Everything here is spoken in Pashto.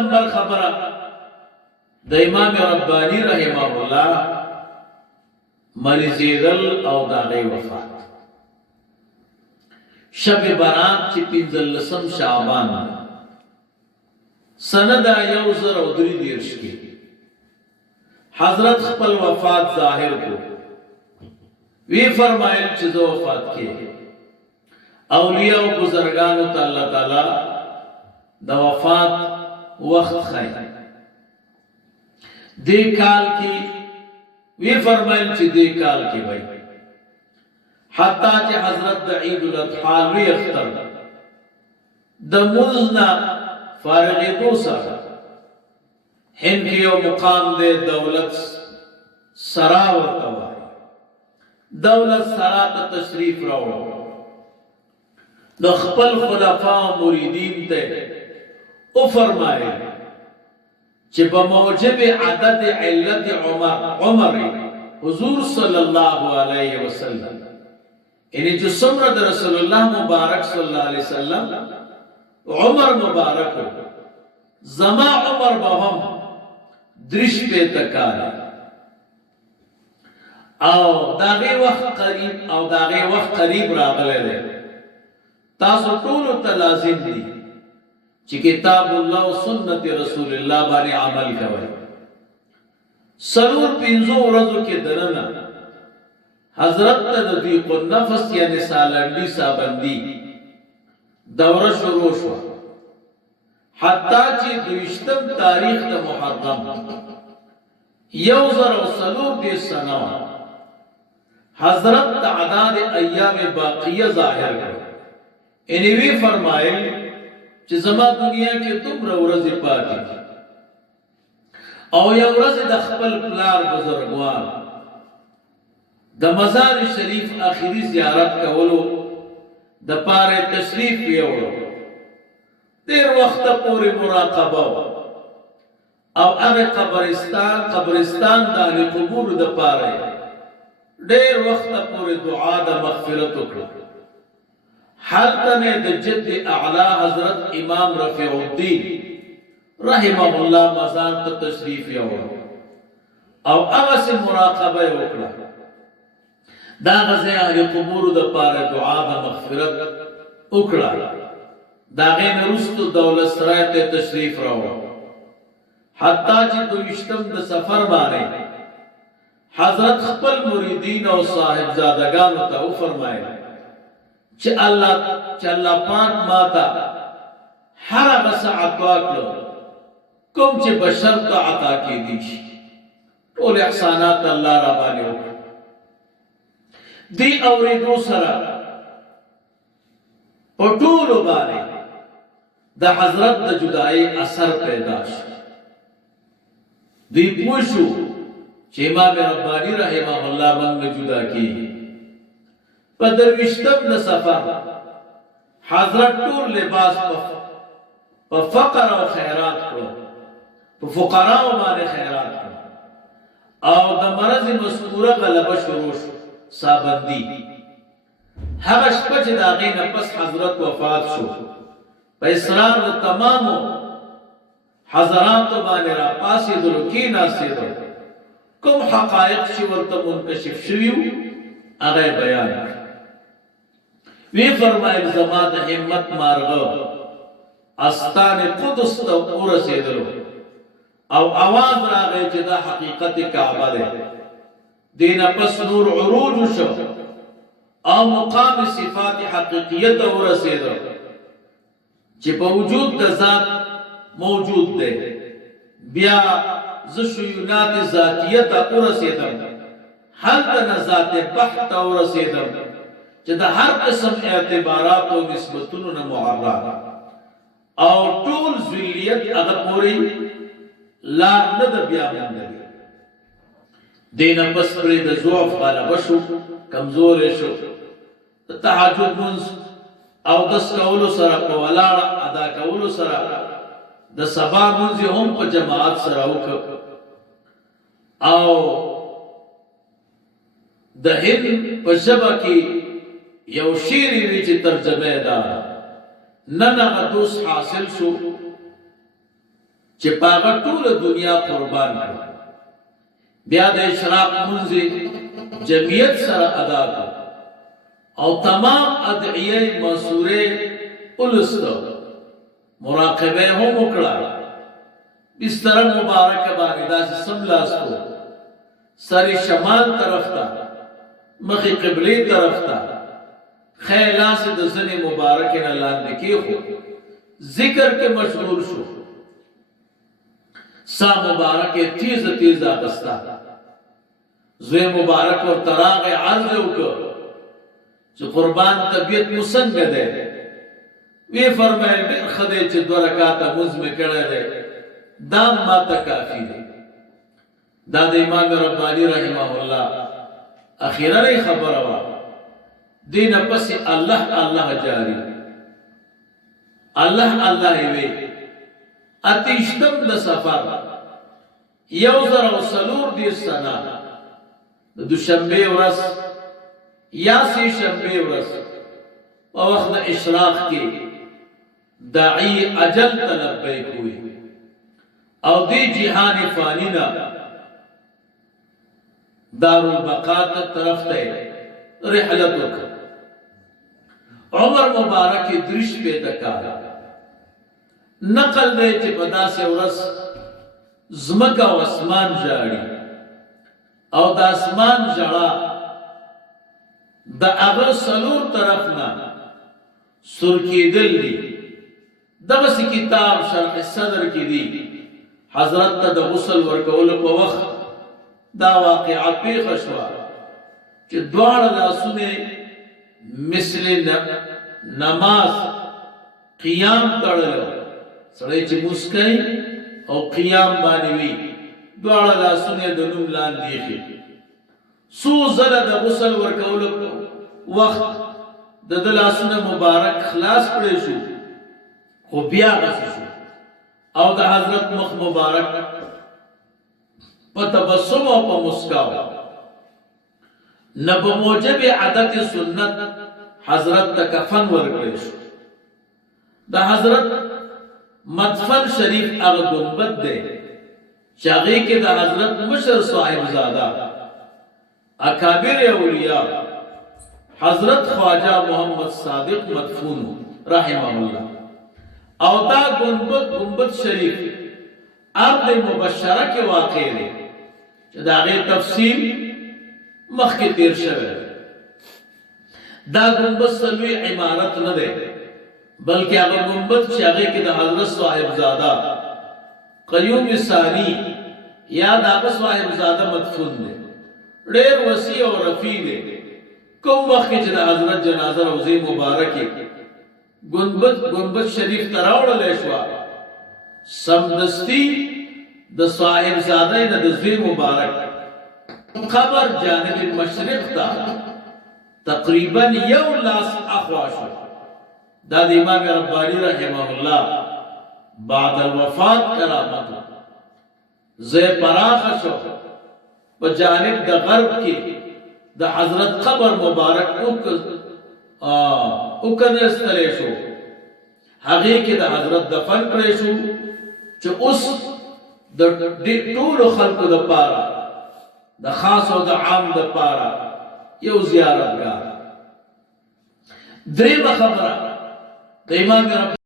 نمبر خبره د امام ربانی رحمه الله مریضیدل او داغی وفات شب برات چې 15 شعبان سند 1030 کې حضرت خپل وفات ظاهر کو وی فرمایل چې زه وفات کې اولیاء او بزرگانو ته الله تعالی د وفات وخت خای دې کال کې وی فرمایل چې دې کال کې وای حتی چې حضرت د عید الاضحی وی اختر د مزنا فارغ دوسا هند کې یو مقام دې دولت سرا ورته دولت سرا ته تشریف راوړو د خپل خلفا مریدین ته او فرمایي چې په موجب عدد علت عمر حضور صلی الله علیه وسلم یعنی جو سمرد رسول الله مبارک صلی الله علیه وسلم عمر مبارک زما عمر بهم درش په تکال او داغه وخت قریب راغله ده تاسو ټول ته لازم دي چې کتاب الله او سنت رسول الله باندې عمل کوئ سرور 5 ورځو کې دننه حضرت ته د ضیق النفس یعنی سالنډي سابندي دوره شروع شو حتی چې 20 تاریخ د محرم 1030 سنه حضرت تعداد ایام باقیه ظاهر کړ انوی فرمایل چې زما دنیا کې دومره ورځې پاتې او یو ورځ د خپل پلار بزرګوار د مزار شریف اخیری زیارت کولو د پاره تشریف پیوړو ډیر وخت پورې مراقبه او هغه قبرستان د اهل قبور د پاره ډیر وخت پورې دعا د مغفرت وکړه حالته د جد اعلی حضرت امام رفیع الدین رحمه الله مزار ته تشریف یوړو او هغه سي مراقبه وکړه دا غزه اهل قبور د پاره دعا د مغفرت وکړه دا غي نرستو دولت سرای ته تشریف راوړو حتی چې 22 د سفر باندې حضرت خپل مریدین او صاحبزادگانو ته فرمایي چې الله پاک ماتا هر هغه ساعت واکلو کوم چې بشر ته عطا کړي دي ټول احسانات الله را باندې وکړي دی اوریدو سره په ټول باندې د حضرت د جدای اثر پیدا شو دی پوښو چې امام ربانی رحمه الله باندې جدا کړي په درويشتم د سفر حضرت ټول لباس په فقر او خیرات کړو په فقراو باندې خیرات کړو او د مرض مذکوره غلبه شروع شو سابندی هغه شپه چې د هغې نه پس حضرت وفات شو په اصرار د تمامو حضراتو باندې را پاسېدلو کېناستېدو کوم حقایق چې ورته منکشف شوي وو هغه بیان وی فرمایل زما د همت مارغه استان قدس ته ورسېدلو او आवाज راغی چې دا حقیقت کعبه ده دینه پس نور عروج شو او مقام صفات حقیقیت ورسېدو چې په وجود د ذات موجود ده بیا زشيونات ذاتیت ورسېدم حالت ذات بحت ورسېدم چې د هر قسم اعتبارات او نسبتونو نه معرض او ټول ذلیت هغه پوری لا نه د بیا باندې دینه پس پرې د ضعف غلبه شو کمزور شو تهجد منز او د سکولو سره په ولاړ ادا کولو سره د سبا منز هم په جماعت سره وکړ او د هند په ژبه کې یو شعر وی چې ترجمه ده نن غدوس حاصل شو چې پاغه ټول دنیا قربان کړ. بیا د اشراق منځ جمعیت سره ادا کړ او تمام ادعیه مسوره ولستو مراقبه هم وکړه. بستر مبارک باندې داسې سملاستو، سر شمال طرف ته، مخ قبله طرف ته، خیلاس د زنی مبارک نه لاندې کېخو، ذکر کې مشغول شو. سا مبارک تیز تیز اغستا، زوی مبارک ور تراغ عرض وکړ چې قربان طبیعت مو څنګه ده؟ وی فرمایل ډېر ښه دی چې 2 رکعاته مونځ مې کړی دی، دا ماته کافي دی. دا د امام رباني رحمه الله اخیرنۍ خبره وه. دې نه پسې الله الله جاري، الله الله یې وی. اتیشتم د سفر 1004 سنه د دوشنبه ورځ یا سه شنبه ورځ په وخت د اشراق کې داعی اجل تلبیک ہوئی او دی جهان فانی نا دار البقاء طرف ته رحلت وکړه. عمر مبارک درش پیدا کړ. نقل دی چې په داسې ورځ زمکه او اسمان ژاړي او د اسمان ژړا د هغه څلور طرف نه سر کېدل دي. دغسې کتاب شرح صدر کې دي. حضرت ته د غسل ورکولو په وخت دا واقعه پیښه شوه چې دواړه لاسونه مثل نماز قیام تړلو، سړی چې مسکی او قیام باندې وي دواړه لاسونه د نوم لاندې ایښي. څو ځله د غسل ورکولو وخت د ده لاسونه مبارک خلاص کړی شو خو بیا غسل شو او د حضرت مخ مبارک په تبسم او په مسکاو نه په موجب عادت سنت حضرت ته کفن ورکړی شو. د حضرت مدفن شریف هغه گنبد دی چې هغې کې د حضرت مشر صاحبزاده اکابر اولیاء حضرت خواجہ محمد صادق مدفون رحمه الله. او دا گنبد شریف ارض مبشره کې واقع دی چې د هغې تفصیل مخکې تیر شوی. دا گنبد سلوی عمارت نه دی بلکې هغه گنبد چې هغې کې د حضرت صاحبزاده قیوم ثانی یا د هغه صاحبزاده مدفون دی. ډېر وسیع او رفیع دی. کوم وخت چې د حضرت جنازه روضې مبارکې گنبد شریف ته راوړلی شوه، سمدستي د صاحبزاده نه د زوی مبارک قبر جانب مشرق ته تقریبا 1 لاس اخوا شو. دا د امام رباني رحمه الله بعد الوفات کرامت زی پراخه شو. په جانب د غرب کې د حضرت قبر مبارک وکنستلی شو. هغې کې د حضرت دفن کړی شو چې اوس د ټولو خلکو دپاره د خاص او د عام دپاره یو زیارتګاه. درېیمه خبره د امام